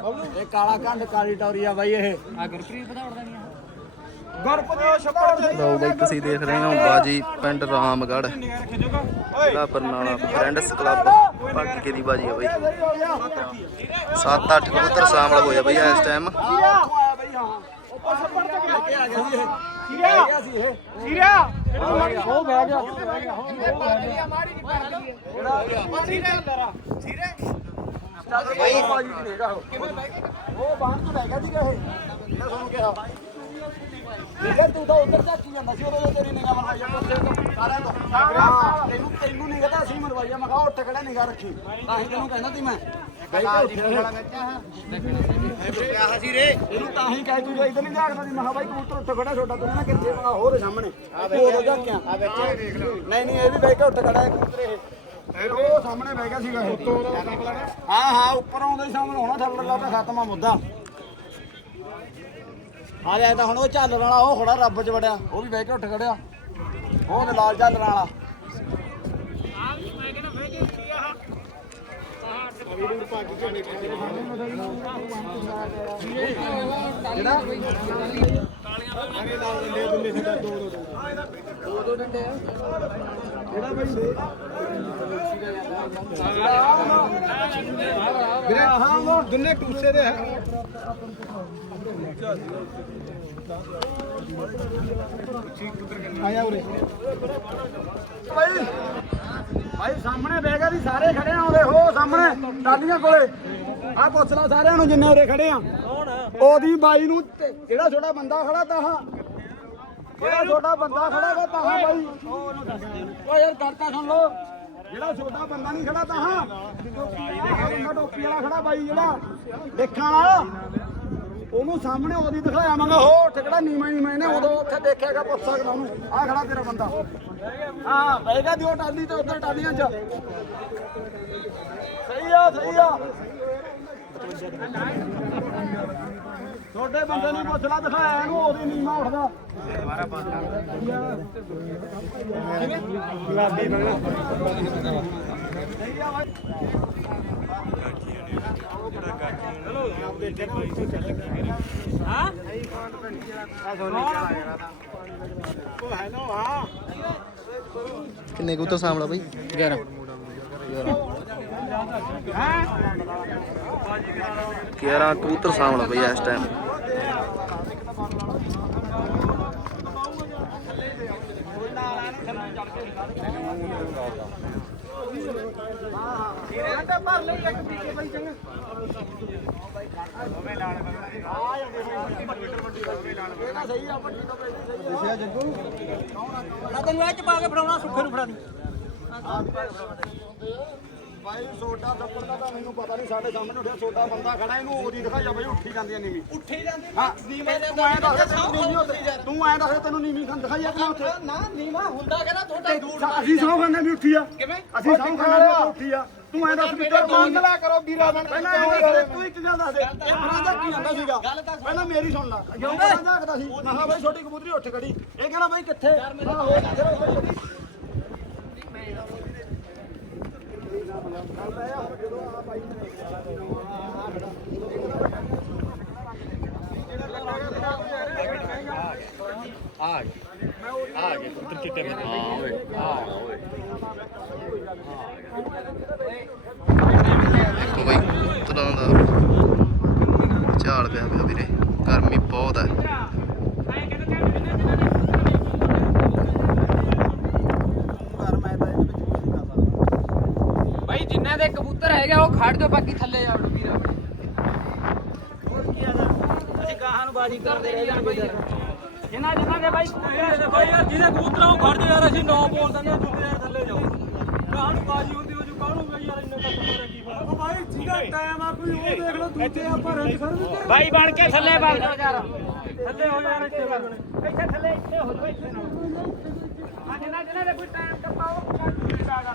ਇਹ ਕਾਲਾ ਕੰਡ ਕਾਲੀ ਟੌਰੀ ਆ ਬਾਈ ਇਹ। ਆ ਗੁਰਪ੍ਰੀਤ ਵਧਾਉਣ ਦੇਣੀ ਆ? ਗੁਰਪ੍ਰੀਤ ਛੱਪੜ ਦੇ ਲਓ ਬਈ ਤੁਸੀਂ ਦੇਖ ਰਹੇ ਹੋ ਬਾਜੀ ਪਿੰਡ ਰਾਮਗੜ੍ਹ। ਜ਼ਿਲ੍ਹਾ ਬਰਨਾਲਾ ਫਰੈਂਡਸ ਕਲੱਬ ਬਾਕੀ ਦੀ ਬਾਜੀ ਆ ਬਈ। 7-8 ਕਬੂਤਰ ਸ਼ਾਮਲ ਹੋਏ ਆ ਬਈ ਇਸ ਟਾਈਮ ਆਇਆ ਬਾਈ ਹਾਂ ਉੱਪਰ ਛੱਪੜ ਤੇ ਵੀ ਲੈ ਕੇ ਆ ਗਿਆ ਸੀ ਇਹ। ਸੀਰੀਆ ਗਿਆ ਸੀ ਇਹ। ਸੀਰਿਆ। ਉਹ ਬਹਿ ਗਿਆ। ਉਹ ਬਹਿ ਗਿਆ। ਉਹ ਬਹਿ ਗਿਆ। ਮਾਰੀ ਨਹੀਂ ਪੈਣਾ। ਸੀਰੇ ਸੀਰੇ ਬਾਈ ਨਹੀਂ ਹੈਗਾ ਉਹ ਕਿਵੇਂ ਬਹਿ ਗਿਆ ਉਹ ਬਾਹਰ ਤੋਂ ਬਹਿ ਗਿਆ ਸੀਗਾ ਇਹ। ਮੈਂ ਤੁਹਾਨੂੰ ਕਿਹਾ। ਠੀਕ ਹੈ ਤੂੰ ਤਾਂ ਉਧਰ ਝਾਕੀ ਜਾਂਦਾ ਸੀ ਉਦੋਂ ਤੇਰੀ ਨਿਗਾਹ ਮਰਵਾਈ ਜਾਂਦਾ ਉੱਥੇ ਤੋਂ ਸਾਰਿਆਂ ਤੋਂ। ਹਾਂ ਤੈਨੂੰ ਤੈਨੂੰ ਨਹੀਂ ਕਹਤਾ ਅਸੀਂ ਮਰਵਾਈਆ। ਮੈਂ ਕਿਹਾ ਉੱਠ ਖੜਾ ਨਿਗਾਹ ਰੱਖੀ। ਤਾਂ ਹੀ ਤੈਨੂੰ ਕਹਿੰਦਾ ਸੀ ਮੈਂ। ਬਈ ਤੇ ਉੱਠਿਆ ਕਿਹਾ ਸੀ ਰੇ ਇਹਨੂੰ ਤਾਂ ਹੀ ਕਹਿ ਤੂੰ ਜੇ ਇਧਰ ਨਹੀਂ ਝਾਕਦਾ ਸੀ। ਮੈਂ ਕਿਹਾ ਬਾਈ ਕਬੂਤਰ ਉੱਠ ਖੜਾ ਛੋਟਾ ਤੂੰ ਨਾ ਕਿੱਥੇ ਪਾ ਹੋਰ ਸਾਹਮਣੇ। ਤੂੰ ਉਦੋਂ ਝਾਕਿਆ। ਆ ਵਿੱਚ ਨਹੀਂ ਨਹੀਂ ਇਹ ਵੀ ਬਹਿ ਕੇ ਉੱਠ ਖੜਾ ਹੈ ਕਬੂਤਰ ਇਹ। ਉਹ ਸਾਹਮਣੇ ਬਹਿ ਗਿਆ ਸੀਗਾ ਇਹ। ਹਾਂ ਹਾਂ ਉੱਪਰ ਆਉਂਦਾ ਹੀ ਸਾਹਮਣੇ ਹੋਣਾ ਥੱਲੇ ਲੱਗਾ ਤਾਂ ਖਤਮ ਮੁੱਦਾ। ਆ ਜਾ ਤਾਂ ਹੁਣ ਉਹ ਝਾਲਣ ਵਾਲਾ ਉਹ ਖੜਾ ਰੱਬ ਚ ਵੜਿਆ ਉਹ ਵੀ ਬਹਿ ਕੇ ਉੱਠ ਖੜਿਆ। ਉਹ ਤੇ ਲਾਲ ਝਾਲਣ ਵਾਲਾ। ਜਿਹੜਾ ਬਈ ਵੀਰੇ ਹਾਂ ਉਹ ਦੁੰਨੇ ਟੂਸੇ ਦੇ ਹੈ ਆਇਆ ਉਰੇ। ਭਾਈ ਭਾਈ ਸਾਹਮਣੇ ਬਹਿ ਗਿਆ ਦੀ ਸਾਰੇ ਖੜੇ ਆ ਉਰੇ। ਹੋ ਸਾਹਮਣੇ ਟਾਲੀਆਂ ਕੋਲੇ। ਆ ਪੁੱਛ ਲੈ ਸਾਰਿਆਂ ਨੂੰ ਜਿੰਨੇ ਉਰੇ ਖੜੇ ਆ। ਉਹਦੀ ਬਾਈ ਨੂੰ ਜਿਹੜਾ ਛੋਟਾ ਬੰਦਾ ਖੜਾ ਤਾਂ ਹਾਂ। ਜਿਹੜਾ ਛੋਟਾ ਬੰਦਾ ਖੜਾ ਗਾ ਤਾਂ ਹਾਂ ਬਾਈ। ਓ ਯਾਰ ਕਰਤਾ ਸੁਣ ਲੋ ਜਿਹੜਾ ਛੋਟਾ ਬੰਦਾ ਨਹੀਂ ਖੜਾ ਤਾਂ ਹਾਂ। ਟੋਪੀ ਵਾਲਾ ਖੜਾ ਬਾਈ, ਜਿਹੜਾ ਦੇਖਣ ਵਾਲਾ। ਉਹਨੂੰ ਸਾਹਮਣੇ ਉਹਦੀ ਦਿਖਾਇਆ ਮੰਗਾ ਹੋ ਟਿਕੜਾ ਨੀਵੇਂ ਨੀਵੇਂ ਨੇ ਉਦੋਂ ਉੱਥੇ ਦੇਖਿਆਗਾ ਪੁੱਛ ਸਕਦਾ ਉਹਨੂੰ ਆ ਖੜਾ ਤੇਰਾ ਬੰਦਾ। ਹਾਂ ਬੈਗਾ ਦਿਓ ਟਾਲੀ ਤੇ ਉੱਧਰ ਟਾਲੀਆਂ 'ਚ। ਸਹੀ ਆ ਸਹੀ ਆ। ਛੋਟੇ ਬੰਦੇ ਨੂੰ ਪੁੱਛ ਲਾ, ਦਿਖਾਇਆ ਇਹਨੂੰ, ਉਹਦੀ ਨੀਮਾ ਉੱਠਦਾ। ਕਿੰਨੇ ਕਬੂਤਰ ਆ ਬਈ? 11 11 ਕਬੂਤਰ ਆ ਬਈ ਇਸ ਟਾਈਮ ਘੰਟੇ ਭਰ ਲਈ ਇੱਕ ਪੀ ਕੇ ਬਈ ਚੰਗਾ ਇਹ ਤਾਂ ਸਹੀ ਆ ਪੱਟੀ ਤੋਂ ਪੈਸੇ ਸਹੀ ਆ ਜੱਗੂ ਨਾ ਤੈਨੂੰ ਇਹ ਚ ਪਾ ਕੇ ਫੜਾਉਣਾ ਸੁੱਖੇ ਨੂੰ ਫੜਾ ਦੀ ਬਾਈ ਸੋਡਾ ਥੱਪੜ ਦਾ ਤਾਂ ਮੈਨੂੰ ਪਤਾ ਨਹੀਂ ਸਾਡੇ ਸਾਹਮਣੇ ਉੱਠਿਆ ਛੋਟਾ ਬੰਦਾ ਖੜਾ ਇਹਨੂੰ ਉਹਦੀ ਦਿਖਾਇਆ ਬਈ ਉੱਠੀ ਜਾਂਦੀਆਂ ਨੀਵੀਂ। ਉੱਠੀ ਜਾਂਦੀ ਹਾਂ ਨੀਵੇਂ ਤੂੰ ਐਂ ਦੱਸ ਤੈਨੂੰ ਨੀਵੀਂ ਉੱਥੇ ਤੂੰ ਐਂ ਦੱਸ ਤੈਨੂੰ ਨੀਵੀਂ ਖਾਂ ਦਿਖਾਈਆ ਕਿ ਉੱਥੇ। ਨਾ ਨੀਵਾ ਹੁੰਦਾ ਕਹਿੰਦਾ ਤੁਹਾਡਾ ਦੂਰ ਅਸੀਂ ਸੌ ਖਾਨੇ ਵੀ ਉੱਠੀ ਆ। ਕਿਵੇਂ? ਅਸੀਂ ਸੌ ਖਾਨੇ ਵੀ ਉੱਠੀ ਆ। ਤੂੰ ਐਂ ਦੱਸ ਵੀ ਤੇਰਾ ਮੰਗ ਲਾ ਕਰੋ ਵੀਰਾ ਬਣ ਪਹਿਲਾਂ ਤੂੰ ਇੱਕ ਗੱਲ ਦੱਸ ਦੇ। ਇਹ ਫਰਾਂਦਾ ਕੀ ਜਾਂਦਾ ਸੀਗਾ? ਪਹਿਲਾਂ ਮੇਰੀ ਸੁਣ ਲੈ। ਕਿਉਂ? ਆਖਦਾ ਸੀ ਮੈਂ ਕਿਹਾ ਬਾਈ ਛੋਟੀ ਕਬੂਤਰੀ ਉੱਠ ਖੜੀ। ਇਹ ਕਹਿੰਦਾ ਬਾਈ ਕਿੱਥੇ? ਮੈਂ ਕਿਹਾ ਹੋਰ ਕਿੱਥੇ ਰਹੋ ਬਾਈ ਦੇਖੋ ਬਈ ਕਬੂਤਰਾਂ ਦਾ ਝਾੜ ਪਿਆ ਵੀਰੇ। ਗਰਮੀ ਬਹੁਤ ਹੈ ਘਰ ਮੈਂ ਤਾਂ ਇਹਦੇ ਵਿੱਚ ਕੁਝ ਨਹੀਂ ਕਰ ਸਕਦਾ ਭਾਈ ਜਿੰਨਾ ਦੇ ਕਬੂਤਰ ਹੈਗੇ ਉਹ ਖੜ ਜਾਓ ਬਾਕੀ ਥੱਲੇ ਜਾ ਵੜੋ ਵੀਰਾ। ਹੋਰ ਕੀ ਆਦਾ ਅਸੀਂ ਗਾਹਾਂ ਨੂੰ ਬਾਜੀ ਕਰਦੇ ਰਹਿ ਜਾਣ ਬਈ। ਜਿੰਨਾ ਜਿੰਨਾ ਦੇ ਭਾਈ ਭਾਈ ਯਾਰ ਜਿਹਦੇ ਕਬੂਤਰ ਉਹ ਖੜ ਜਾਓ ਯਾਰ ਅਸੀਂ ਨੌ ਬੋਲ ਦਿੰਦੇ ਆ ਦੂਜੇ ਦੇ ਥੱਲੇ ਜਾਓ। ਕਾਹਨੂੰ ਬਾਜੀ ਹੁੰਦੀ ਹੋ ਜੂ ਕਾਹਨੂੰ ਗਈ ਯਾਰ ਇੰਨਾ ਤੱਕ ਮੇਰਾ ਕੀ ਫਾਇਦਾ ਭਾਈ ਜਿਹਦਾ ਟਾਈਮ ਆ ਕੋਈ ਉਹ ਦੇਖ ਲਓ ਦੂਜੇ ਆਪਾਂ ਰੰਗ ਸਰਵਿਸ ਭਾਈ ਬਣ ਕੇ ਥੱਲੇ ਵਗ ਜਾਓ ਯਾਰ। ਥੱਲੇ ਹੋ ਯਾਰ ਇੱਥੇ ਵਗਣੇ ਇੱਥੇ ਥੱਲੇ ਇੱਥੇ ਹੋ ਜਾਓ ਇੱਥੇ ਨਾ। ਆ ਜਿੰਨਾ ਜਿੰਨਾ ਦੇ ਕੋਈ ਟਾਈਮ ਟੱਪਾਓ ਕੱਟ ਦਿੱਤਾਗਾ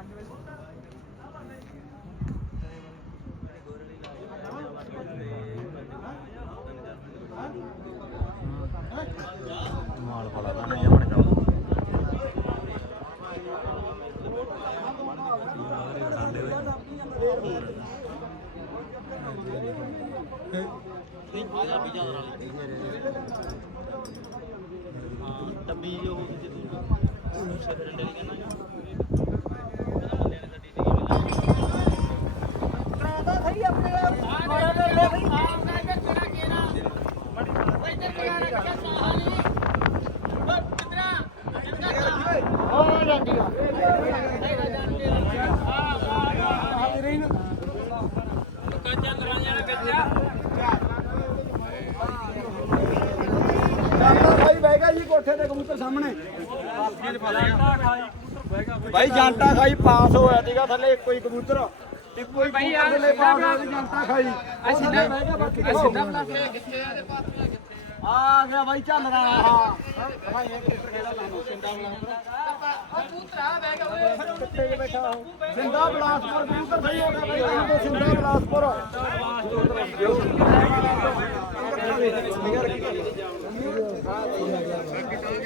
5 ਵਜੇ। ਕੋਠੇ ਤੇ ਕਬੂਤਰ ਸਾਹਮਣੇ। ਭਾਈ ਜਾਂਟਾ ਖਾਈ ਪਾਸ ਹੋਇਆ ਸੀਗਾ ਥੱਲੇ ਇੱਕੋ ਹੀ ਕਬੂਤਰ। ਇੱਕੋ ਹੀ ਭਾਈ ਯਾਰ ਜਾਂਟਾ ਖਾਈ। ਬਹਿ ਗਿਆ ਬਾਕੀ ਆ ਗਿਆ ਭਾਈ ਚੱਲ ਰਹਾ ਹਾਂ ਭਾਈ ਇਹ ਕਬੂਤਰ ਕਿਹੜਾ ਲਾਉਣਾ ਸਿੰਦਾ ਬਲਾਸਪੁਰ ਸਿੰਦਾ ਬਲਾਸਪੁਰ ਕਬੂਤਰ ਸਹੀ ਹੋ ਗਿਆ ਭਾਈ ਸਿੰਦਾ ਬਲਾਸਪੁਰ।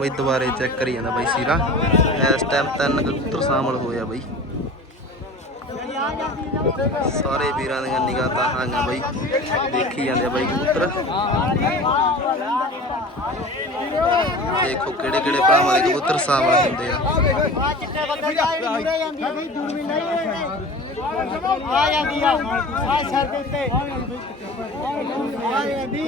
ਬਈ ਦੁਬਾਰੇ ਚੈੱਕ ਕਰੀ ਜਾਂਦਾ ਬਾਈ ਸੀਰਾ। ਇਸ ਟਾਈਮ ਤਿੰਨ ਕਬੂਤਰ ਸ਼ਾਮਲ ਹੋਇਆ ਬਾਈ। ਸਾਰੇ ਵੀਰਾਂ ਦੀਆਂ ਨਿਗਾਹਾਂ ਆਈਆਂ ਬਾਈ। ਦੇਖੀ ਜਾਂਦੇ ਆ ਬਾਈ ਕਬੂਤਰ। ਦੇਖੋ ਕਿਹੜੇ ਕਿਹੜੇ ਭਰਾਵਾਂ ਦੇ ਕਬੂਤਰ ਸ਼ਾਮਲ ਹੁੰਦੇ ਆ ਆ ਚਿੱਟੇ ਬੱਦਲ ਦਾ ਇਹ ਮੁਰੇ ਜਾਂਦੀ ਆ ਬਈ ਦੂਰਬੀਨ ਨਹੀਂ ਆ ਜਾਂਦੀ ਆ ਆ ਸਰ ਦੇ ਉੱਤੇ ਆ ਜਾਂਦੀ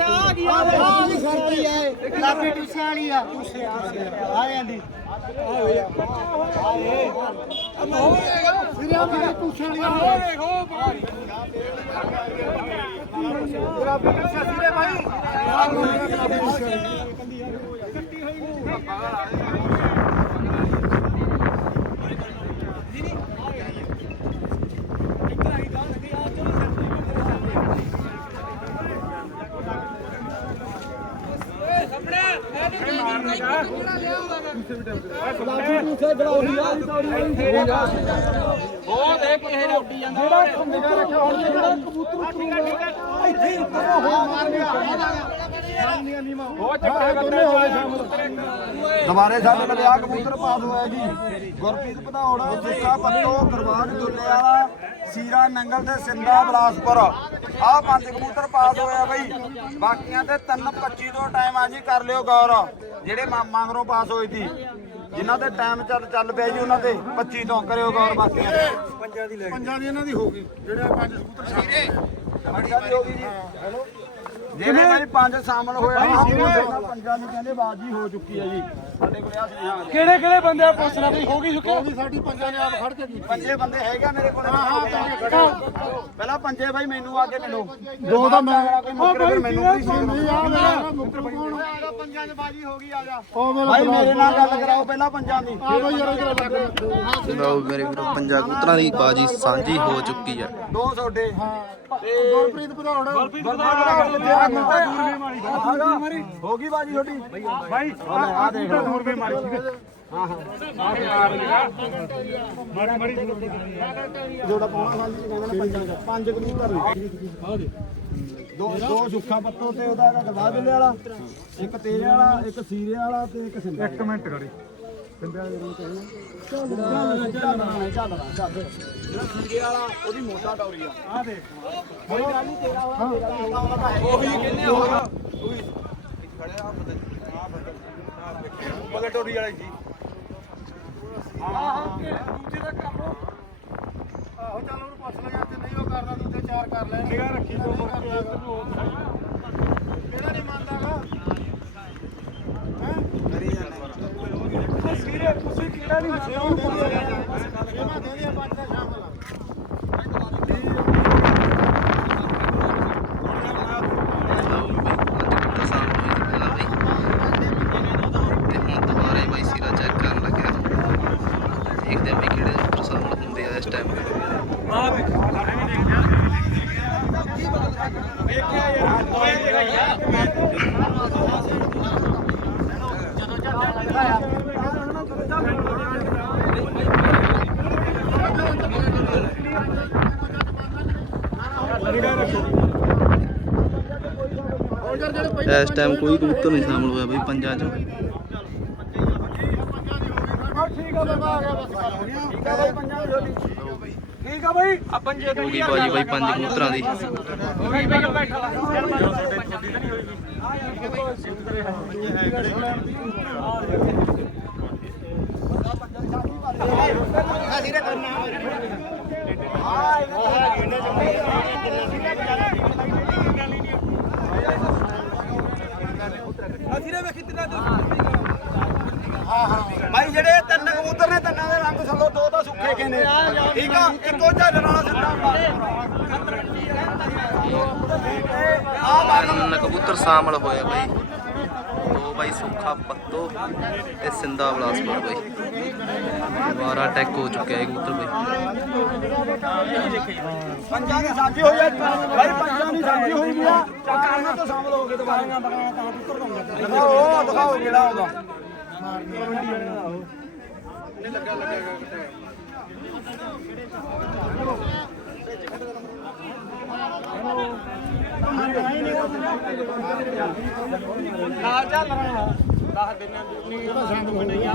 ਆ ਗਈ ਆ ਗਈ ਸਰਦੀ ਹੈ ਲਾਪੀ ਟੁੱਸੇ ਵਾਲੀ ਆ ਆ ਜਾਂਦੀ ਸਿਰਿਆ ਮੇਰੇ ਟੁੱਸੇ ਵਾਲੀ ਆ। ਗੁਲਾਬੀ ਟੁੱਸੇ ਸਿਰੇ ਭਾਈ ਉਹ ਦੇਖ ਕਿਸੇ ਨੇ ਉੱਡੀ ਜਾਂਦਾ ਜਿਹੜਾ ਖੰਡੇ ਰੱਖਿਆ ਹੁਣ ਜਿਹੜਾ ਕਬੂਤਰ ਉੱਤਰੂਗਾ ਇੱਥੇ ਹੀ ਉੱਤਰ ਹੋ ਮਾਰ ਗਿਆ ਉਹ ਚੱਕਰ ਦੋਨੇ ਹੋਏ ਸ਼ਾਮਲ ਦੁਬਾਰੇ ਸਾਡੇ ਨਾਲ ਆ ਕਬੂਤਰ ਪਾਸ ਹੋਇਆ ਜੀ। ਗੁਰਪ੍ਰੀਤ ਭਦੌੜ ਸੁੱਕਾ ਪੱਤੋ ਗੁਰਬਾਨ ਦੁੱਲੇ ਵਾਲਾ ਸੀਰਾ ਨੰਗਲ ਤੇ ਸਿੰਦਾ ਬਲਾਸਪੁਰ। ਆਹ ਪੰਜ ਕਬੂਤਰ ਪਾਸ ਹੋਇਆ ਬਈ। ਬਾਕੀਆਂ ਤੇ 3:25 ਤੋਂ ਟਾਈਮ ਆ ਜੀ ਕਰ ਲਿਓ ਗੌਰ। ਜਿਹੜੇ ਮਾ- ਮਗਰੋਂ ਪਾਸ ਹੋਏ ਸੀ। ਜਿਨ੍ਹਾਂ ਦੇ ਟਾਈਮ ਚੱਲ ਚੱਲ ਪਿਆ ਜੀ ਉਹਨਾਂ ਤੇ 25 ਤੋਂ ਕਰਿਓ ਗੌਰ ਬਾਕੀਆਂ ਤੇ। ਪੰਜਾਂ ਦੀ ਪੰਜਾਂ ਦੀ ਇਹਨਾਂ ਦੀ ਹੋ ਗਈ। ਜਿਹੜੇ ਪੰਜ ਕਬੂਤਰ ਪੰਜਾਂ ਦੀ ਹੋ ਗਈ ਜੀ। ਹੈਲੋ। ਜਿਹੜੇ ਭਾਈ ਪੰਜ ਸ਼ਾਮਲ ਹੋਏ ਆ ਉਹਨਾਂ ਪੰਜਾਂ ਦੀ ਕਹਿੰਦੇ ਬਾਜੀ ਹੋ ਚੁੱਕੀ ਹੈ ਜੀ। ਸਾਡੇ ਕੋਲੇ ਆ ਸੁਨੇਹਾ ਆ ਕਿਹੜੇ ਕਿਹੜੇ ਬੰਦੇ ਪੁੱਛਣਾ ਬਈ ਹੋ ਗਈ ਸੁੱਕੀ ਸਾਡੀ ਪੰਜਾਂ ਨੇ ਆਪ ਖੜ ਕੇ ਕੀਤੀ। ਪੰਜੇ ਬੰਦੇ ਹੈਗਾ ਮੇਰੇ ਕੋਲ। ਹਾਂ ਹਾਂ ਪਹਿਲਾਂ ਪੰਜੇ ਭਾਈ ਮੈਨੂੰ ਆ ਕੇ ਮਿਲੋ। ਦੋ ਤਾਂ ਮੈਂ ਕੋਈ ਮੁੱਕਰੇ ਫਿਰ ਮੈਨੂੰ ਵੀ ਸੀ ਨਹੀਂ ਆ ਮੇਰਾ ਮੁੱਕਰ ਕੌਣ ਆ ਪੰਜਾਂ 'ਚ ਬਾਜੀ ਹੋ ਗਈ ਆ ਜਾ। ਉਹ ਮੇਰਾ ਭਾਈ ਮੇਰੇ ਨਾਲ ਗੱਲ ਕਰਾਓ ਪਹਿਲਾਂ ਪੰਜਾਂ ਦੀ। ਆ ਬਈ ਯਾਰ ਇਧਰ ਲਓ ਮੇਰੇ ਵੀਰੋ ਪੰਜਾਂ ਕਬੂਤਰਾਂ ਦੀ ਬਾਜੀ ਸਾਂਝੀ ਹੋ ਚੁੱਕੀ ਹੈ ਦੋ ਤੁਹਾਡੇ। ਤੇ ਗੁਰਪ੍ਰੀਤ ਭਦੌੜ। ਹੋ ਗਈ ਬਾਜੀ ਤੁਹਾਡੀ। ਭਾਈ ਆ ਦੇਖ ਲਓ। ਰੁਪਏ ਮਾਰੀ ਜੋੜਾ ਪਾਉਣਾ ਖਾਲੀ ਕਹਿੰਦੇ ਨੇ ਪੰਜਾਂ ਦਾ ਪੰਜ ਕਬੂਤਰ ਨੇ ਦੋ ਦੋ ਸੁੱਖਾ ਪੱਤੋ ਤੇ ਉਹਦਾ ਹੈਗਾ ਗਵਾ ਬਿੱਲੇ ਵਾਲਾ ਇੱਕ ਤੇਰੇ ਵਾਲਾ ਇੱਕ ਸੀਰੇ ਵਾਲਾ ਤੇ ਇੱਕ ਸਿੰਦਾ ਇੱਕ ਮਿੰਟ ਕਰੀ ਸਿੰਦੇ ਵਾਲੇ ਨੂੰ ਕਹਿਣਾ ਚੱਲ ਚੱਲ ਚੱਲ ਚੱਲ ਚੱਲ ਜਿਹੜਾ ਸੀਰੇ ਵਾਲਾ ਉਹਦੀ ਮੋਟਾ ਡੌਰੀ ਆ ਆ ਦੇਖ ਕੋਈ ਗੱਲ ਨਹੀਂ ਤੇਰਾ ਵੀ ਹੋਣਾ ਉਹੀ ਕਿੰਨੇ ਹੋਗਾ ਉਹੀ ਖੜਿਆ ਆ ਆ ਬੰਦੇ ਮਗਰ ਟੋਰੀ ਵਾਲੇ ਜੀ। ਹਾਂ ਹਾਂ ਦੂਜੇ ਦਾ ਕਰ ਲੋ ਆਹੋ ਚੱਲ ਉਹਨੂੰ ਪੁੱਛ ਲਿਆ ਤੇ ਨਹੀਂ ਉਹ ਕਰਦਾ ਦੂਜੇ ਚਾਰ ਕਰ ਲੈ ਨਿਗਾ ਰੱਖੀ ਤੋਂ ਮੁੜ ਕੇ ਤੈਨੂੰ ਉਹ ਮੇਰਾ ਨਹੀਂ ਮੰਨਦਾਗਾ ਹੈ? ਕਰੀ ਜਾਣਾ ਉਹ ਸੀਰੇ ਤੁਸੀਂ ਕਿਹੜਾ ਨਹੀਂ ਸੇਵਾ ਦੇ ਦੇ ਪੰਜ ਦਾ ਸ਼ਾਮ ਲਾ ਇਸ ਟਾਈਮ ਕੋਈ ਕਬੂਤਰ ਨਹੀਂ ਸ਼ਾਮਲ ਹੋਇਆ ਬਈ ਪੰਜਾਂ ਚੋਂ। ਠੀਕ ਆ ਬਾਬਾ ਆ ਗਿਆ ਬਸ। ਕਰ ਠੀਕ ਆ ਬਾਈ ਪੰਜਾਂ ਦੀ ਛੋਟੀ ਠੀਕ ਆ ਬਾਈ ਆ ਪੰਜੇ ਹੋ ਗਈ ਬਾਜੀ ਬਾਈ ਪੰਜ ਕਬੂਤਰਾਂ ਦੀ ਹੋ ਗਈ ਬਈ ਬੈਠਾ ਲਾ ਭਾਈ ਜਿਹੜੇ ਇਹ ਤਿੰਨ ਕਬੂਤਰ ਨੇ ਤਿੰਨਾਂ ਦੇ ਰੰਗ ਥੱਲੋਂ ਦੋ ਤਾਂ ਕੇ ਨੇ। ਠੀਕ ਆ? ਇੱਕੋ ਝੱਲ ਨਾਲ ਸਿੱਧਾ ਤਿੰਨ ਕਬੂਤਰ ਸ਼ਾਮਲ ਹੋਏ ਆ ਬਾਈ। ਦੋ ਬਾਈ ਸੁੱਖਾ ਪੱਤੋ ਤੇ ਸਿੰਦਾ ਬਲਾਸਪੁਰ ਬਾਈ ਦੁਬਾਰਾ ਅਟੈਕ ਹੋ ਚੁੱਕਿਆ ਇਹ ਕਬੂਤਰ ਬਾਈ। ਪੰਜਾਂ ਦੀ ਸਾਂਝੀ ਹੋਈ ਆ ਭਾਈ ਪੰਜਾਂ ਦੀ ਸਾਂਝੀ ਹੋਈ ਵੀ ਆ। ਚਾਰਾਂ ਤੋਂ ਸ਼ਾਮਲ ਹੋ ਕੇ ਦੁਬਾਰਾ। ਦਿਖਾਓ ਉਹ ਦਿਖਾਓ ਕਿਹੜਾ ਉਹਦਾ ਨਾਲ ਚੱਲ ਰਹਾ ਦਸ ਦਿਨਾਂ ਦੀ ਨਹੀਂ ਆ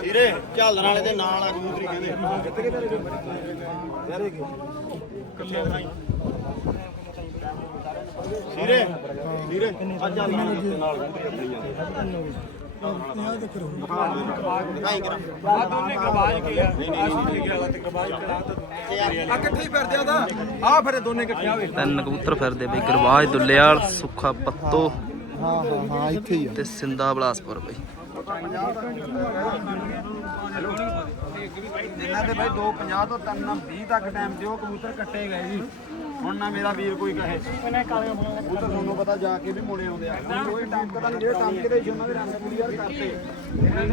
ਵੀਰੇ ਝਾਲਣ ਵਾਲੇ ਦੇ ਨਾਲ ਆ ਕਬੂਤਰੀ ਕਹਿੰਦੇ। ਵੀਰੇ ਵੀਰੇ, ਆ ਝਾਲਣ ਵਾਲੇ ਦੇ ਨਾਲ। ਕਬੂਤਰੀ ਦਿਖਾਈ ਕਰਾਂ ਆ ਦੋਨੇ ਗਰਵਾਜ ਕੇ ਆ ਆਸ਼ੂ ਲਿਖਿਆ ਤੇ ਗਰਵਾਜ ਕਰਾ ਆ ਇਕੱਠੇ ਫਿਰਦੇ ਆ ਤਾਂ ਆ ਫਿਰ ਦੋਨੇ ਇਕੱਠੇ ਹੋਏ ਤਿੰਨ ਕਬੂਤਰ ਫਿਰਦੇ ਬਈ ਗਰਵਾਜ ਦੁੱਲਿਆਲ, ਸੁੱਖਾ ਪੱਤੋ ਹਾਂ ਹਾਂ ਹਾਂ ਇੱਥੇ ਹੀ ਤੇ ਸਿੰਦਾ ਬਲਾਸਪੁਰ ਬਈ। ਜਿਨ੍ਹਾਂ ਦੇ ਬਾਈ 250 ਤੋਂ 3 20 ਤੱਕ ਟਾਈਮ ਤੇ ਕਬੂਤਰ ਕੱਟੇ ਗਏ ਜੀ। ਹੁਣ ਨਾ ਮੇਰਾ ਵੀਰ ਕੋਈ ਕਹੇ। ਕਬੂਤਰ ਤੁਹਾਨੂੰ ਪਤਾ ਜਾ ਕੇ ਵੀ ਮੁੜੇ ਆਉਂਦੇ ਆ। ਹੁਣ ਉਹ ਟਾਈਮ ਤਾਂ ਨਹੀਂ ਜਿਹੜੇ ਟਾਈਮ ਦੇ ਸੀ ਉਹਨਾਂ ਦੇ ਰੰਗ ਕਲੀਅਰ ਕਰਤੇ।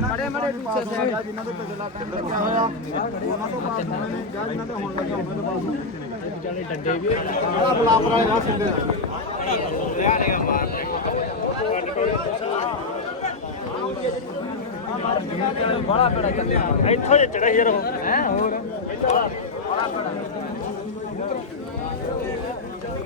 ਮੜੇ ਮੜੇ ਹੋ ਗਿਆ ਜਿਨ੍ਹਾਂ ਤੋਂ ਪਿਛਲਾ ਟਾਈਮ ਲੱਗਿਆ ਹੋਇਆ ਉਹਨਾਂ ਤੋਂ ਪਾਸ ਹੋਣੇ ਨੇ ਜਾਂ ਜਿਨ੍ਹਾਂ ਤੋਂ ਹੁਣ ਲੱਗਿਆ ਉਹਨਾਂ ਤੋਂ ਪਾਸ ਹੋਣੇ ਨੇ। ਵਿਚਾਲੇ ਡੰਡੇ ਵੀ ਆ ਬਲਾਪਰ ਵਾਲੇ ਨਾ ਸਿੰਦੇ ਇੱਥੋਂ ਜੇ ਚੜਾ ਯਾਰ ਹੈ ਹੋਰ?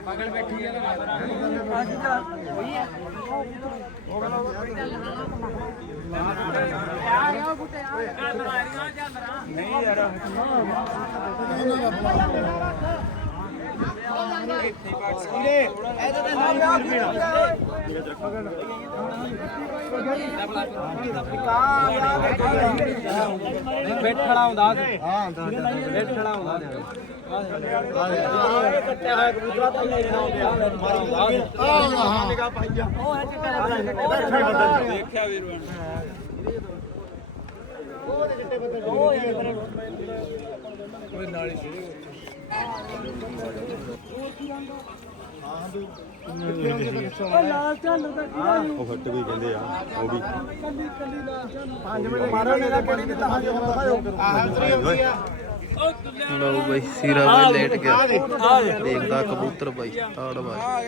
ਮਗਲ ਬੈਠੀ ਹੈ ਨਾ ਅੱਜ ਦਾ ਹੋਈ ਹੈ ਉਹ ਗੱਲ ਯਾਰ ਉਹ ਬੁੱਤੇ ਆ। ਗੱਲ ਬਣਾ ਰਹੀਆਂ ਜਾਂ ਨਹੀਂ ਯਾਰ। ਇਹਨਾਂ ਦਾ ਬੈਠਣਾ ਹੁੰਦਾ ਹਾਂ ਬੈਠਣਾ ਹੁੰਦਾ ਕੱਟਿਆ ਹੋਇਆ ਕਬੂਤਰਾ ਤਾਂ ਲੈ ਆਉਂਦੇ ਆ ਹਾਂ ਹਾਂ ਨਿਗਾ ਪਾਈਆ ਉਹ ਹੈ ਚਿੱਟਾ ਦੇਖਿਆ ਵੀਰ ਕੋਈ ਨਾਲੀ ਛਿੜੇ ਮਿੰਟ ਮਾਰੋ ਮੇਰਾ ਕਿਹੜੀ ਵੀ ਤਾਂ ਆਹ ਸਰੀ ਗਈ ਆ ਲਓ ਬਾਈ ਸੀਰਾ ਬਾਈ ਲੇਟ ਗਿਆ। ਆ ਦੇ ਦੇਖਦਾ ਕਬੂਤਰ ਬਾਈ ਤਾੜ ਬਾਈ।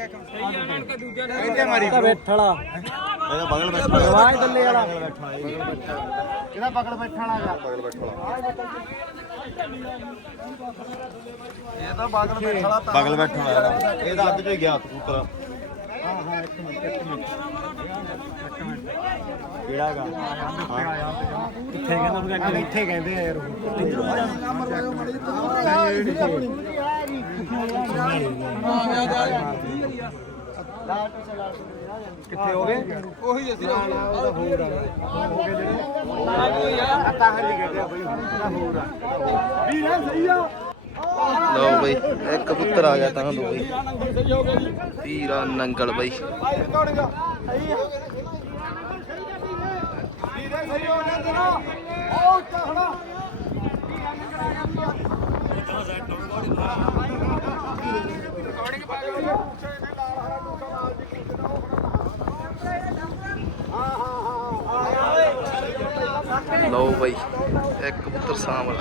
ਇੱਥੇ ਮਾਰੀ ਬੈਠੜਾ ਇਹਦਾ ਬਗਲ ਬੈਠਾ ਆਵਾਜ਼ ਦੱਲੇ ਵਾਲਾ। ਇਹਦਾ ਬਗਲ ਬੈਠਾ ਵਾਲਾ ਬਗਲ ਬੈਠਾ ਇਹ ਤਾਂ ਬਗਲ ਬੈਠਾ ਵਾਲਾ ਬਗਲ ਵਾਲਾ ਇਹਦਾ ਅੱਧ ਚ ਗਿਆ ਕਬੂਤਰ ਹਾਂ ਹਾਂ ਇੱਕ ਮਿੰਟ ਇੱਕ ਮਿੰਟ। ਕਿਹੜਾ ਹੈਗਾ? ਕਿੱਥੇ ਕਹਿੰਦਾ ਉਹ ਇੱਥੇ ਕਹਿੰਦੇ ਆ ਯਾਰ ਕਿੱਥੇ ਹੋ ਗਏ? ਉਹੀ ਅਸੀਂ ਉਹਦਾ ਹੋਰ ਆ। ਹੋ ਗਏ ਜਿਹੜੇ ਆ ਤਾਂ ਹਰੀ ਆ ਬਈ ਉਹਦਾ ਹੋਰ ਆ। ਵੀਰਾ ਸਹੀ ਆ। ਲਓ ਬਾਈ ਇੱਕ ਕਬੂਤਰ ਆ ਗਿਆ ਤਾਂ ਦੋ ਬਾਈ। ਵੀਰਾ ਨੰਗਲ ਬਾਈ। ਵੀਰੇ ਸਹੀ ਹੋ ਜਾਂਦੇ ਨਾ ਉਹ ਉੱਚਾ ਖੜਾ ਲਓ ਬਾਈ ਇੱਕ ਕਬੂਤਰ ਸਾਂਭਲਾ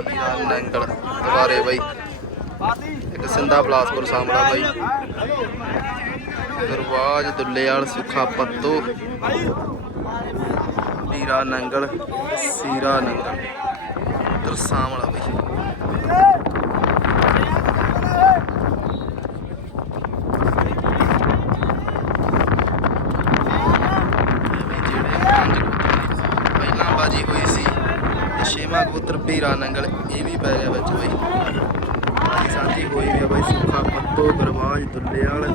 ਵੀਰਾ ਨੰਗਲ ਦੁਬਾਰੇ ਬਾਈ। ਇੱਕ ਸਿੰਧਾ ਬਲਾਸਪੁਰ ਸਾਂਭਲਾ ਬਾਈ। ਦਰਵਾਜ ਦੁੱਲੇਵਾਲ, ਸੁੱਖਾ ਪੱਤੋ। ਵੀਰਾ ਨੰਗਲ, ਸੀਰਾ ਨੰਗਲ। ਦਰਸਾਮਲਾ ਬਾਈ ਐਵੇਂ ਜਿਹੜੇ ਪੰਜ ਕਬੂਤਰ ਨੇ, ਪਹਿਲਾਂ ਬਾਜੀ ਹੋਈ ਸੀ ਤੇ ਛੇਵਾਂ ਕਬੂਤਰ ਵੀਰਾ ਨੰਗਲ ਇਹ ਵੀ ਪੈ ਗਿਆ ਵਿੱਚ ਬਾਈ ਬਾਜੀ ਸਾਂਝੀ ਹੋਈ ਵੀ ਆ ਬਾਈ ਸੁੱਖਾ ਪੱਤੋ ਦਰਵਾਜ ਦੁੱਲੇਵਾਲ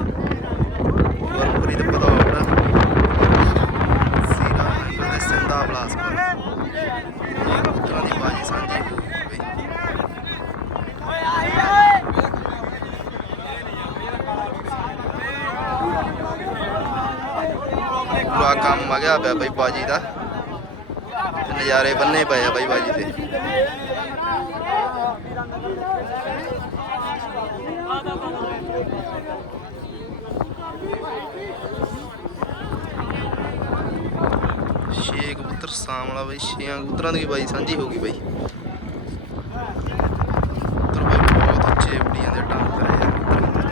ਗੁਰਪ੍ਰੀਤ ਪਧੌੜ ਸੀਰਾ ਨੰਗਲ ਤੇ ਸਿੰਦਾ ਬਲਾਸਪੁਰ ਇਹ ਕਬੂਤਰਾਂ ਦੀ ਬਾਜੀ ਸਾਂਝੀ ਹੋਈ ਬਈ ਪੂਰਾ ਕੰਮ ਆ ਗਿਆ ਪਿਆ ਬਈ ਬਾਜੀ ਦਾ। ਨਜ਼ਾਰੇ ਬੰਨੇ ਪਏ ਆ ਬਈ ਬਾਜੀ ਤੇ ਛੇ ਕਬੂਤਰ ਸਾਹਮਣਾ ਬਈ, ਛੇ ਕਬੂਤਰਾਂ ਦੀ ਵੀ ਸਾਂਝੀ ਹੋ ਗਈ ਬਈ ਕਬੂਤਰ ਬਈ ਬਹੁਤ ਅੱਛੇ ਉੱਡੀਆਂ ਦੇ ਟੰਗ ਕਰੇ ਆ ਕਬੂਤਰ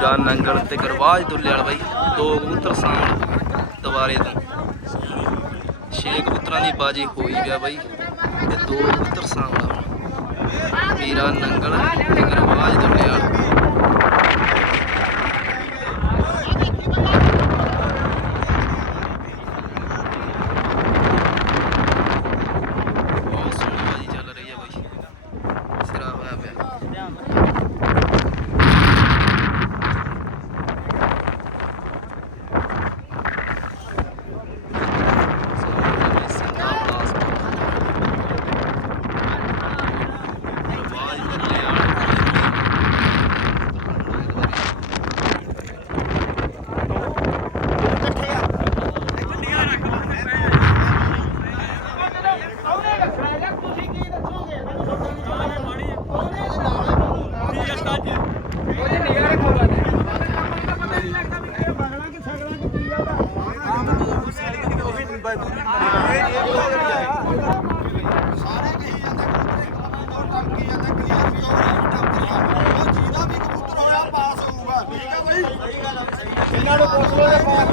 ਵੀਰਾ ਨੰਗਲ ਤੇ ਗਰਵਾਜ ਦੁੱਲੇ ਵਾਲਾ ਬਾਈ। ਦੋ ਕਬੂਤਰ ਸਾਹਮਣੇ ਦੁਬਾਰੇ ਤੋਂ। ਛੇ ਕਬੂਤਰਾਂ ਦੀ ਬਾਜੀ ਹੋਈ ਗਿਆ ਬਾਈ ਤੇ ਦੋ ਕਬੂਤਰ ਸਾਹਮਣੇ ਵੀਰਾ, ਨੰਗਲ ਤੇ ਗਰਵਾਜ ਦੁੱਲੇ ਵਾਲਾ ਬਹੁਤ ਸੋਹਣੀ ਬਾਜੀ ਚੱਲ ਰਹੀ ਹੈ ਬਾਈ ਸਿਰਾ ਹੋਇਆ ਪਿਆ ਇਹਨਾਂ ਨੂੰ ਪੁੱਛ ਲਓ ਇਹ ਪਾਸ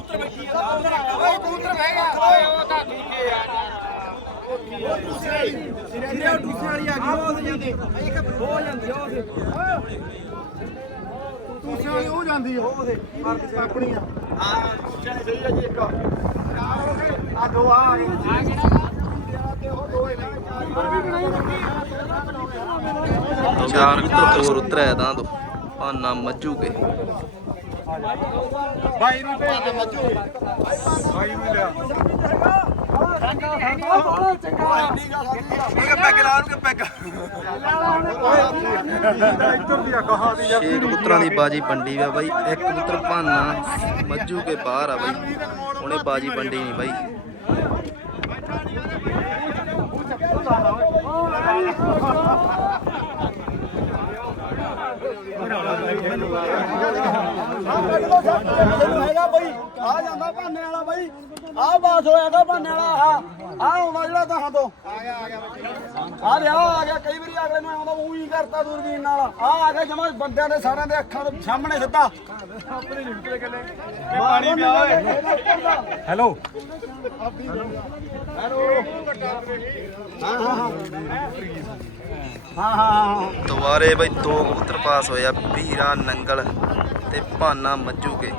ਓਏ ਕਬੂਤਰ ਬਹਿ ਗਿਆ ਓਏ ਉਹ ਤਾਂ ਦੂਜੇ ਆ ਸਿਰੇ ਉਹ ਦੂਸਰੇ ਵਾਲੀ ਆ ਗਈ ਉਹ ਜਾਂਦੀ ਇੱਕ ਹੋ ਜਾਂਦੀ ਉਹ ਦੂਸਰੇ ਵਾਲੀ ਉਹ ਜਾਂਦੀ ਆ ਉਹਦੇ ਆਪਣੀ ਆ ਹਾਂ ਦੂਸਰੇ ਨੇ ਸਹੀ ਆ ਜੀ ਇੱਕ ਆ ਦੋ ਆ ਆ ਤੇ ਉਹ ਦੋਏ ਨੇ ਚਾਰ ਕਬੂਤਰ ਹੋਰ ਉਤਰਿਆ ਤਾਂ ਦੋ। ਪਾਨਾ ਮੱਜੂ ਕੇ। ਬਾਈ ਨੂੰ ਭੇਜ ਮੱਜੂ ਬਾਈ ਨੂੰ ਲਿਆ। ਬੜਾ ਪੈਗ ਲਾ ਉਹਨੂੰ ਪੈਗ ਛੇ ਕਬੂਤਰਾਂ ਦੀ ਬਾਜੀ ਪੰਡੀ ਵਾ ਬਾਈ। ਇੱਕ ਕਬੂਤਰ ਭਾਨਾ ਮੱਜੂ ਕੇ ਬਾਹਰ ਆ ਬਾਈ। ਉਹਨੇ ਬਾਜੀ ਪੰਡੀ ਨਹੀਂ ਬਾਈ। ਹੈਗਾ ਬਈ ਆ ਜਾਂਦਾ ਭਾਨੇ ਵਾਲਾ ਬਈ ਆ ਬਾਸ ਹੋਇਆਗਾ ਭਾਨੇ ਵਾਲਾ ਆ ਆ ਆਉਂਦਾ ਜਿਹੜਾ ਤਹਾਂ ਤੋਂ ਆ ਗਿਆ ਆ ਗਿਆ ਆ ਰਿਹਾ ਆ ਗਿਆ ਕਈ ਵਾਰੀ ਅਗਲੇ ਨੂੰ ਆਉਂਦਾ ਉਹੀ ਕਰਤਾ ਦੂਰਬੀਨ ਨਾਲ ਆ ਆ ਗਿਆ ਜਮਾ ਬੰਦਿਆਂ ਦੇ ਸਾਰਿਆਂ ਦੇ ਅੱਖਾਂ ਦੇ ਸਾਹਮਣੇ ਸਿੱਧਾ ਆਪਣੇ ਨਿਕਲੇ ਗੱਲੇ ਪਾਣੀ ਪਿਆ ਓਏ ਹੈਲੋ ਹਾਂ ਹਾਂ ਹਾਂ ਹਾਂ ਹਾਂ ਦੁਬਾਰੇ ਬਾਈ ਦੋ ਕਬੂਤਰ ਪਾਸ ਹੋਇਆ ਵੀਰਾ, ਨੰਗਲ ਤੇ ਭਾਨਾ ਮੱਜੂ ਕੇ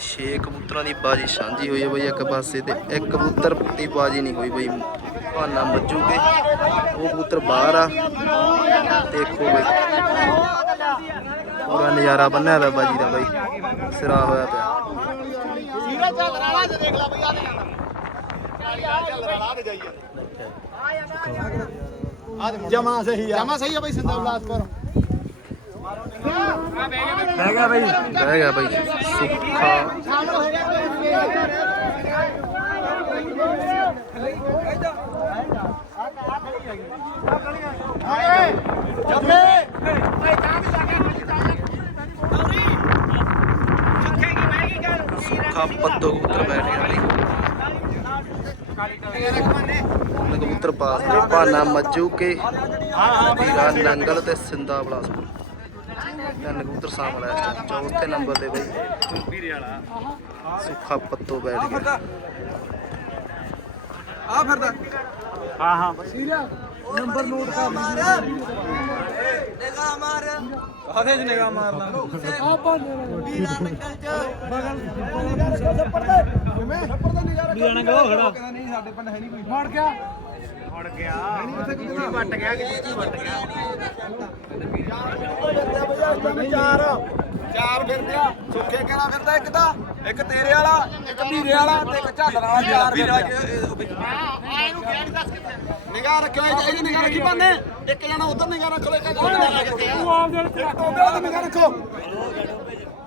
ਛੇ ਕਬੂਤਰਾਂ ਦੀ ਬਾਜੀ ਸਾਂਝੀ ਹੋਈ ਹੈ ਬਈ, ਇੱਕ ਪਾਸੇ ਤੇ ਇੱਕ ਕਬੂਤਰ ਦੀ ਬਾਜੀ ਨਹੀਂ ਹੋਈ ਬਈ, ਭਾਨਾ ਮੱਜੂ ਉਹ ਕਬੂਤਰ ਬਾਹਰ ਆ। ਦੇਖੋ ਬਈ, ਪੂਰਾ ਨਜ਼ਾਰਾ ਬੰਨਿਆ ਹੋਇਆ ਬਾਜੀ ਦਾ ਬਈ, ਸਿਰਾ ਹੋਇਆ ਪਿਆ। ਸੀਰਾ ਚੱਲ ਰਾਲਾ ਤੇ ਦੇਖ ਲੈ ਬਈ ਆ ਚੱਲ ਰਾਲਾ ਤੇ ਜਾਈਏ ਜਮਾ ਸਹੀ ਆ ਜਮਾ ਸਹੀ ਆ ਬਈ ਸਿੰਦਾ ਬਲਾਸਪੁਰ ਲੈ ਗਿਆ ਬਈ ਰਹਿ ਗਿਆ ਬਈ ਸੁੱਖਾ ਸੁੱਖਾ ਪੱਤੋ ਕਬੂਤਰ ਬੈਠ ਗਿਆ ਬਈ ਕਬੂਤਰ ਪਾਸ ਨੇ ਭਾਨਾ ਮੱਜੂ ਕੇ ਵੀਰਾ ਨੰਗਲ ਤੇ ਸਿੰਦਾ ਬਲਾਸ ਤਿੰਨ ਕਬੂਤਰ ਸਾਹਮਣੇ ਇਸ time ਚੌਥੇ ਨੰਬਰ ਤੇ ਬਈ। ਵੀਰੇ ਵਾਲਾ ਸੁੱਖਾ ਪੱਤੋ ਬੈਠ ਗਿਆ। ਆ ਫਿਰਦਾ। ਹਾਂ ਹਾਂ। ਨੰਬਰ ਨੋਟ ਕਰ ਮਾਰ। ਨਿਗਾਹ ਮਾਰ। ਆਦੇ ਚ ਨਿਗਾਹ ਮਾਰ ਲਾ। ਆ ਵੀਰਾ ਚ। ਬਗਲ ਛੱਪੜ ਦੇ। ਕਿਵੇਂ? ਛੱਪੜ ਦਾ ਨਿਗਾਹ ਰੱਖੋ ਵੀਰਾ ਨੰਗਲ ਉਹ ਖੜਾ। ਕਹਿੰਦਾ ਨਹੀਂ ਸਾਡੇ ਪਿੰਡ ਹੈ ਨਹੀਂ ਕੋਈ। ਮੜ ਗਿਆ। ਮੁੜ ਗਿਆ। ਕਿੱਥੇ ਵੱਟ ਗਿਆ ਕਿੱਥੇ ਵੱਟ ਗਿਆ? ਚਾਰ ਚਾਰ ਫਿਰਦੇ ਆ ਸੁੱਖੇ ਕਿਹੜਾ ਫਿਰਦਾ ਇੱਕ ਤਾਂ ਇੱਕ ਤੇਰੇ ਵਾਲਾ ਇੱਕ ਵੀਰੇ ਵਾਲਾ ਤੇ ਇੱਕ ਝਾਲਰ ਵਾਲਾ ਚਾਰ ਫਿਰਦੇ ਆ ਇਹਨੂੰ ਕਿਹਾ ਨਹੀਂ ਦੱਸ ਕਿੱਥੇ ਨਿਗਾਹ ਰੱਖਿਓ ਇਹ- ਇਹਦੀ ਨਿਗਾਹ ਰੱਖੀ ਪਾਨੇ ਇੱਕ ਜਣਾ ਉਧਰ ਨਿਗਾਹ ਰੱਖ ਲਓ ਇੱਕ ਇੱਧਰ ਨਿਗਾਹ ਰੱਖ। ਲਓ ਤੂੰ ਆਪ ਟੋਬੇ ਤੇ ਨਿਗਾਹ ਰੱਖੋ।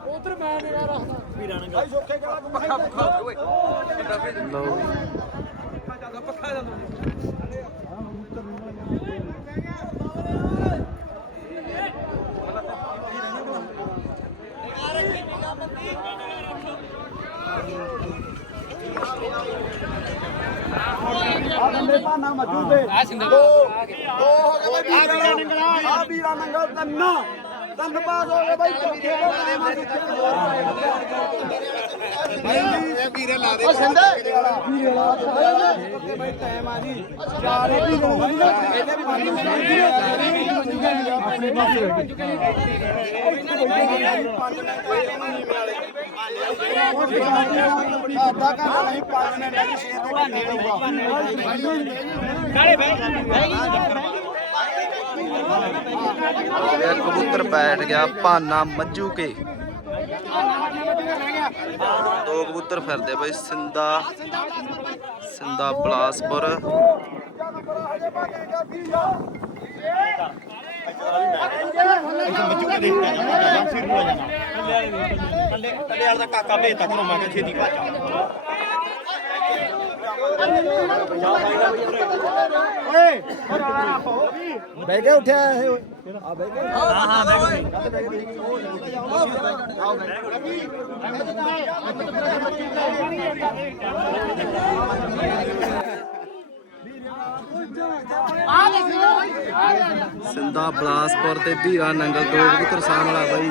ਉਧਰ ਮੈਂ ਨਿਗਾਹ ਰੱਖਦਾ। ਵੀਰਾ ਨੰਗਾ ਭਾਈ ਸੁੱਖੇ ਕਿਹੜਾ ਪੱਖਾ ਪੱਖਾ ਓਏ। ਲਓ ਆ ਬੰਦੇ ਭਾਨਾ ਮੱਜੂ ਦੇ ਆ ਸਿੰਦੇ ਦੋ ਦੋ ਹੋ ਗਏ ਬਈ ਵੀਰਾ ਨੰਗਲਾ ਆ ਵੀਰਾ ਨੰਗਲ ਤਿੰਨ ਤਿੰਨ ਪਾਸ ਹੋ ਗਏ ਬਾਈ ਚੌਥੇ ਦਾ ਨਾਮ ਆ ਇਹ ਵੀਰੇ ਲਾ ਦੇ ਉਹ ਸਿੰਦੇ। ਵੀਰੇ ਵਾਲਾ। ਤੇ ਬਾਈ ਟਾਈਮ ਆ ਜੀ। ਚਾਰ ਹੀ ਵੀਰੇ ਨੂੰ। ਇਹਨੇ ਵੀ ਪੰਜ ਮਿੰਟ ਆਪਣੇ ਪਾਸੇ ਪੰਜ ਮਿੰਟ ਆਧਾ ਘੰਟਾ ਨਹੀਂ ਪੰਜ ਮਿੰਟ ਦੀ ਛੇ ਤੇ ਘੰਟੇ ਇਹ ਕਬੂਤਰ ਬੈਠ ਗਿਆ ਭਾਨਾ ਮੱਜੂ ਕੇ। ਦੋ ਕਬੂਤਰ ਫਿਰਦੇ ਬਈ ਸਿੰਦਾ ਸਿੰਦਾ ਬਲਾਸਪੁਰ। ਥੱਲੇ ਵਾਲਾ ਕਾਕਾ ਭੇਜਤਾ ਘਰੋਂ, ਮੈਂ ਕਿਹਾ ਛੇਤੀ ਭੱਜ ਓਏ ਬਹਿ ਕੇ ਉੱਠਿਆ ਇਹ ਓਏ ਆ ਬਹਿ ਕੇ ਹਾਂ ਹਾਂ ਬਹਿ ਸਿੰਦਾ ਬਲਾਸਪੁਰ ਤੇ ਧੀਰਾ ਨੰਗਲ ਦੋ ਕਬੂਤਰ ਸਾਹਮਣਾ ਬਾਈ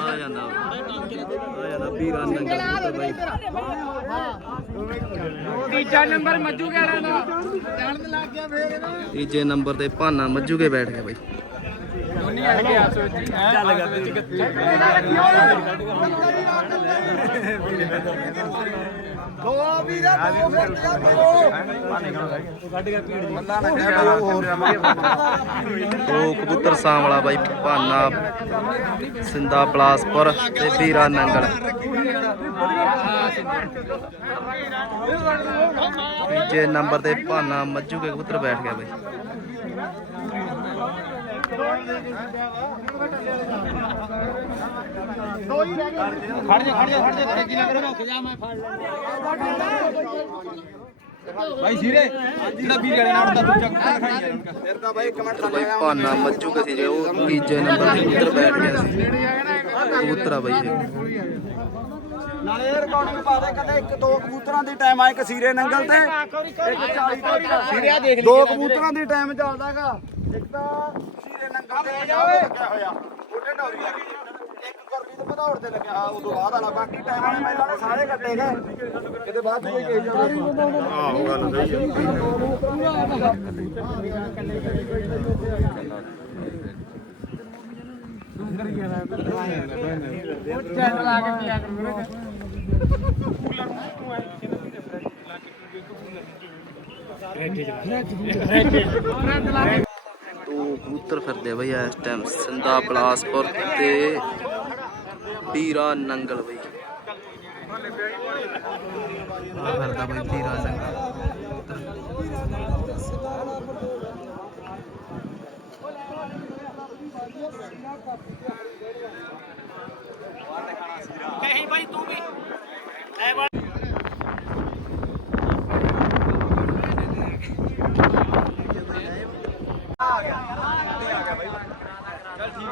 ਆ ਜਾਂਦਾ ਵੀਰਾ ਨੰਗਲ ਕਬੂਤਰ ਬਾਈ। ਤੀਜਾ ਨੰਬਰ ਮੱਜੂ ਕਹਿਣਾ ਦਾ। ਤੀਜੇ ਨੰਬਰ ਤੇ ਭਾਨਾ ਮੱਜੂ ਕੇ ਬੈਠ ਗਿਆ ਬਾਈ। ਚੱਲ ਗਿਆ ਦੋ ਵੀ ਦਾ। ਦੋ ਫਿਰ ਦਾ ਦੋ ਦੋ ਕਬੂਤਰ ਸਾਂਵਲਾ ਬਾਈ ਭਾਨਾ ਸਿੰਦਾ ਬਲਾਸਪੁਰ ਤੇ ਵੀਰਾ ਨੰਗਲ। ਤੀਜੇ ਨੰਬਰ ਤੇ ਭਾਨਾ ਮੱਜੂ ਕੇ ਕਬੂਤਰ ਬੈਠ ਗਿਆ ਬਾਈ। ਖੜ ਜਾ ਖੜ ਜਾ ਖੜ ਜਾ ਤੇਰੀ ਲੱਗ ਰੁਕ ਜਾ ਮੈਂ ਫੜ ਬਾਈ ਸੀਰੇ ਜਿਹੜਾ ਵੀਰ ਵਾਲੇ ਨਾਲ ਦਾ ਦੂਜਾ ਕੁੱਤਾ ਖਾਈ ਜਾ ਫਿਰ ਤਾਂ ਬਾਈ ਕਮੈਂਟ ਬਾਈ ਭਾਨਾ ਮੱਜੂ ਕੇ ਸੀ ਜੇ ਉਹ ਤੀਜੇ ਨੰਬਰ ਤੇ ਕਬੂਤਰ ਬੈਠ ਗਿਆ ਸੀ। ਕਬੂਤਰ ਆ ਬਾਈ ਇਹ। ਨਾਲੇ ਇਹ ਰਿਕਾਰਡਿੰਗ ਪਾ ਦੇ ਕਦੇ ਇੱਕ ਦੋ ਕਬੂਤਰਾਂ ਦੀ ਟਾਈਮ ਆਏ ਕਸੀਰੇ ਨੰਗਲ ਤੇ ਇੱਕ 40 ਦਾ ਸੀਰਿਆ ਦੇਖ ਦੋ ਕਬੂਤਰਾਂ ਦੀ ਟਾਈਮ ਚੱਲਦਾਗਾ ਇੱਕ ਤਾਂ ਸੀਰੇ ਨੰਗਲ ਤੇ ਲੱਗਿਆ ਹੋਇਆ ਉਹਦੇ ਆ ਇੱਕ ਗੁਰਪ੍ਰੀਤ ਭਦੌੜ ਤੇ ਲੱਗਿਆ। ਹਾਂ ਉਦੋਂ ਬਾਅਦ ਵਾਲਾ। ਬਾਕੀ ਟਾਈਮ ਵਾਲੇ ਪਹਿਲਾਂ ਵਾਲੇ ਸਾਰੇ ਕੱਟੇ ਗਏ ਕਿਤੇ ਬਾਅਦ ਕੋਈ ਕਹੀ ਜਾਂਦਾ ਆਹੋ ਗੱਲ ਸਹੀ ਉਹ ਕਬੂਤਰ ਫਿਰਦੇ ਆ ਬਈ ਇਸ ਟਾਈਮ ਸਿੰਦਾ ਬਲਾਸਪੁਰ ਤੇ ਪੀਰਾ ਨੰਗਲ ਬਈ। ਫਿਰਦਾ ਬਈ ਵੀਰਾ ਨੰਗਲ।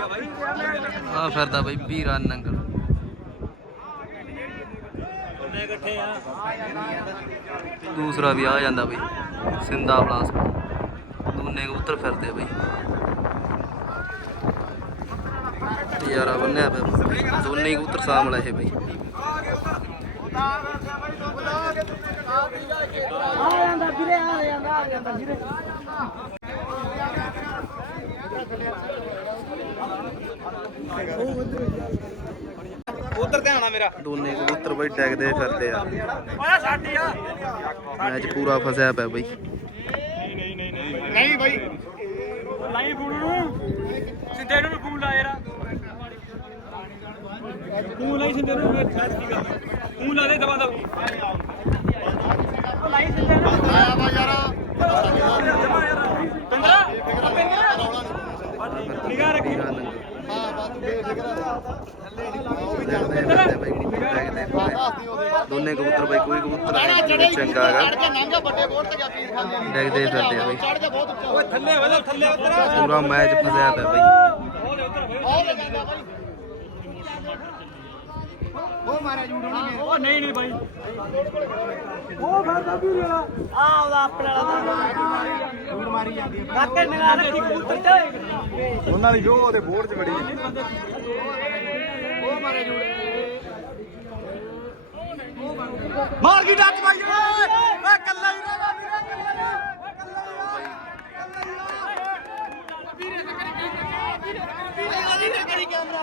ਆ ਫਿਰਦਾ ਬਈ ਵੀਰਾ ਨੰਗਲ। ਦੂਸਰਾ ਵੀ ਆ ਜਾਂਦਾ ਬਈ ਸਿੰਦਾ ਬਲਾਸਪੁਰ ਦੋਨੇ ਕਬੂਤਰ ਫਿਰਦੇ ਆ ਬਈ। ਯਾਰਾ ਬੰਨਿਆ ਪਿਆ ਦੋਨੇ ਹੀ ਕਬੂਤਰ ਸਾਹਮਣੇ ਇਹ ਬਈ। ਆ ਜਾਂਦਾ ਵੀਰੇ, ਆ ਜਾਂਦਾ ਆ ਜਾਂਦਾ ਵੀਰੇ। ਉਧਰ ਤੇ ਆਉਣਾ ਮੇਰਾ ਦੋਨੇ ਕਬੂਤਰ ਬਈ ਡੈਗਦੇ ਫਿਰਦੇ ਆ ਓਏ ਸਾਡੀ ਆ ਮੈਚ ਪੂਰਾ ਫਸਿਆ ਪਿਆ ਬਈ ਨਹੀਂ ਬਾਈ ਲਾਈ ਫੋਨ ਨੂੰ ਸਿੰਦੇ ਨੂੰ ਫੋਨ ਲਾ ਯਾਰ ਤੂੰ ਲਾਈ ਸਿੰਦੇ ਨੂੰ ਫੈਸ ਕੀ ਕਰ ਤੂੰ ਲਾ ਦੇ ਦਵਾ ਦਵ ਲਾਈ ਸਿੰਦੇ ਨੂੰ ਆਇਆ ਵਾ ਯਾਰ ਪਿੰਦਰਾ ਪਿੰਦਰਾ ਨਿਗਾਹ ਰੱਖੀ ਵੀਰਾ ਨੰਗਲ ਡੈਗਦੇ ਫਿਰਦੇ ਬਈ ਡੈਗਦੇ ਫਿਰਦੇ। ਦੋਨੇ ਕਬੂਤਰ ਬਈ ਕੋਈ ਕਬੂਤਰ ਨਹੀਂ ਚੰਗਾ ਹੈਗਾ। ਨੰਗਾ ਵੱਡੇ ਕੋਟ ਤੇ ਗਿਆ ਪੀਰ ਖਾਂਦੇ ਡੈਗਦੇ ਫਿਰਦੇ ਆ ਬਈ। ਪੂਰਾ ਮੈਚ ਫਸਿਆ ਪਿਆ ਬਈ। ਬਹੁਤ ਜਾਂਦਾ ਬਾਈ। ਉਹ ਮਾਰਿਆ ਜੂੜੋ ਨਹੀਂ ਉਹ ਨਹੀਂ ਨਹੀਂ ਬਾਈ। ਉਹ ਫਿਰਦਾ ਵੀਰੇ ਵਾਲਾ। ਆ ਉਹਦਾ ਆਪਣੇ ਵਾਲਾ ਜੂੜ ਮਾਰੀ ਜਾਂਦੀ ਹੈ ਕਾਕੇ ਨਿਗਾਹ ਰੱਖੀ ਕਬੂਤਰ ਤੇ। ਉਹਨਾਂ ਦੀ ਜੋ ਉਹਦੇ ਬੋਰਡ 'ਚ ਬੜੀ ਉਹ ਮਾਰਿਆ ਜੂੜ। ਮਾਰ ਗਈ ਡੱਟ ਬਾਈ ਓਏ। ਓਏ ਕੱਲਾ ਹੀ ਰਹਿ ਵੀਰੇ ਕੱਲਾ ਹੀ ਵੀਰੇ ਤੇ ਕਰੀ ਕੈਮਰਾ। ਵੀਰੇ ਤੇ ਕਰੀ ਕੈਮਰਾ।